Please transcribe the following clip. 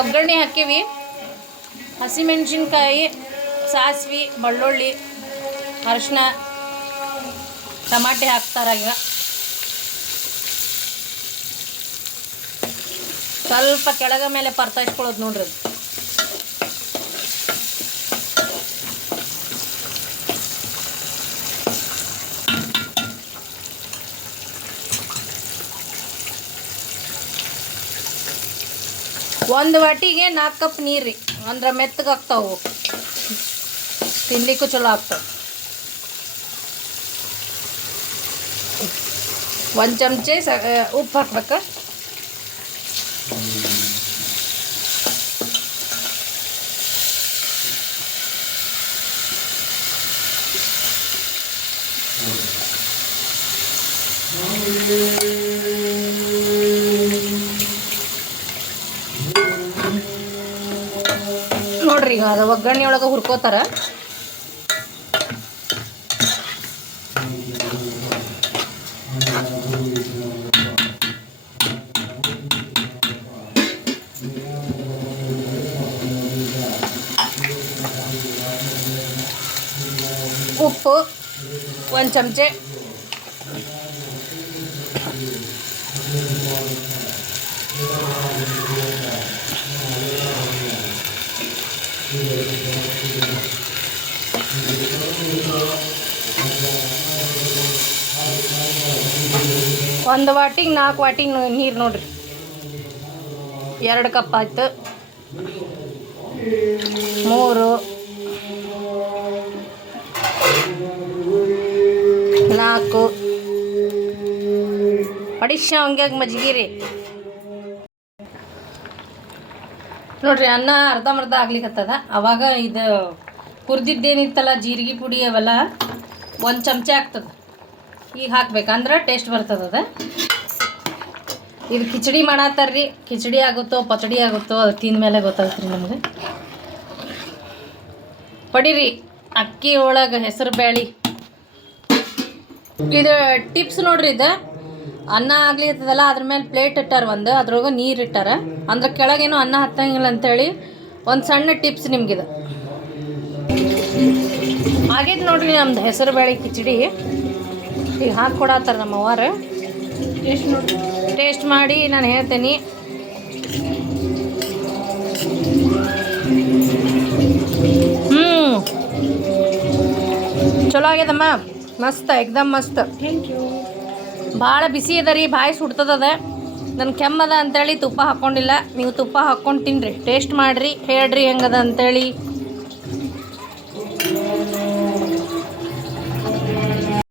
ಒಗ್ಗರಣೆ ಹಾಕೀವಿ. ಹಸಿಮೆಣಸಿನ್ಕಾಯಿ, ಸಾಸಿವೆ, ಬೆಳ್ಳುಳ್ಳಿ, ಅರಿಶಿನ, ಟಮಾಟೆ ಹಾಕ್ತಾರೆ. ಈಗ ಸ್ವಲ್ಪ ಕೆಳಗ ಮೇಲೆ ಪರ್ತಾಯಿಸ್ಕೊಳ್ಳೋದು ನೋಡ್ರಿ. ಒಂದು ವಾಟಿಗೆ 4 ಕಪ್ ನೀರು ರೀ, ಅಂದ್ರೆ ಮೆತ್ತಗಾಗ್ತಾವು, ತಿನ್ಲಿಕ್ಕೂ ಚಲೋ ಆಗ್ತಾವೆ. 1 ಚಮಚೆ ಉಪ್ಪು ಹಾಕ್ಬೇಕು. ನೋಡ್ರಿ, ಈಗ ಅದು ಒಗ್ಗರಣೆ ಒಳಗೆ ಹುರ್ಕೋತಾರ. ಉಪ್ಪು 1 ಚಮಚೆ, ಒಂದು ವಾಟಿಗೆ 4 ವಾಟಿ ನೀರು ನೋಡ್ರಿ. 2 ಕಪ್ ಆಯ್ತು. 3, 4 ಅಡಿಶ ಹಂಗ್ಯಾಗ ಮಜ್ಗಿರಿ ನೋಡ್ರಿ. ಅನ್ನ ಅರ್ಧಂಬರ್ಧ ಆಗ್ಲಿಕ್ಕತ್ತದ. ಅವಾಗ ಇದು ಹುರಿದಿದ್ದೇನಿತ್ತಲ್ಲ ಜೀರಿಗೆ ಪುಡಿ ಅವೆಲ್ಲ 1 ಚಮಚೆ ಆಗ್ತದೆ. ಈಗ ಹಾಕ್ಬೇಕಂದ್ರೆ ಟೇಸ್ಟ್ ಬರ್ತದ. ಇದು ಕಿಚಡಿ ಮಾಡತ್ತಾರ್ರಿ. ಕಿಚಡಿ ಆಗುತ್ತೋ ಪಚಡಿ ಆಗುತ್ತೋ ಅದು ತಿಂದ ಮೇಲೆ ಗೊತ್ತಾಗುತ್ತೆ ರೀ ನಮಗೆ. ಪಡೀರಿ ಅಕ್ಕಿ ಒಳಗೆ ಹೆಸರು ಬೇಳೆ. ಇದು ಟಿಪ್ಸ್ ನೋಡ್ರಿ. ಇದು ಅನ್ನ ಆಗ್ಲಿರ್ತದಲ್ಲ, ಅದ್ರ ಮೇಲೆ ಪ್ಲೇಟ್ ಇಟ್ಟಾರ ಒಂದು, ಅದ್ರೊಳಗೆ ನೀರು ಇಟ್ಟಾರ, ಅಂದ್ರೆ ಕೆಳಗೇನೋ ಅನ್ನ ಹತ್ತಂಗಿಲ್ಲ ಅಂತೇಳಿ ಒಂದು ಸಣ್ಣ ಟಿಪ್ಸ್ ನಿಮ್ಗಿದು. ಆಗಿದ್ದು ನೋಡ್ರಿ ನಮ್ದು ಹೆಸರು ಬೇಳೆ ಕಿಚಡಿ. ಈಗ ಹಾಕ್ಕೊಡತ್ತಾರ ನಮ್ಮ ಅವ್ವಾರು. ಟೇಸ್ಟ್ ಮಾಡಿ ನಾನು ಹೇಳ್ತೇನೆ. ಚಲೋ ಆಗ್ಯದಮ್ಮ, ಮಸ್ತ್, ಎಕ್ದಮ್ ಮಸ್ತ್. Thank you. ಭಾಳ ಬಿಸಿ ಅದ ರೀ, ಬಾಯಿ ಸುಡ್ತದ. ನನ್ನ ಕೆಮ್ಮದ ಅಂತೇಳಿ ತುಪ್ಪ ಹಾಕ್ಕೊಂಡಿಲ್ಲ. ನೀವು ತುಪ್ಪ ಹಾಕ್ಕೊಂಡು ತಿನ್ನಿರಿ, ಟೇಸ್ಟ್ ಮಾಡಿರಿ, ಹೇಳ್ರಿ ಹೆಂಗದ ಅಂತೇಳಿ.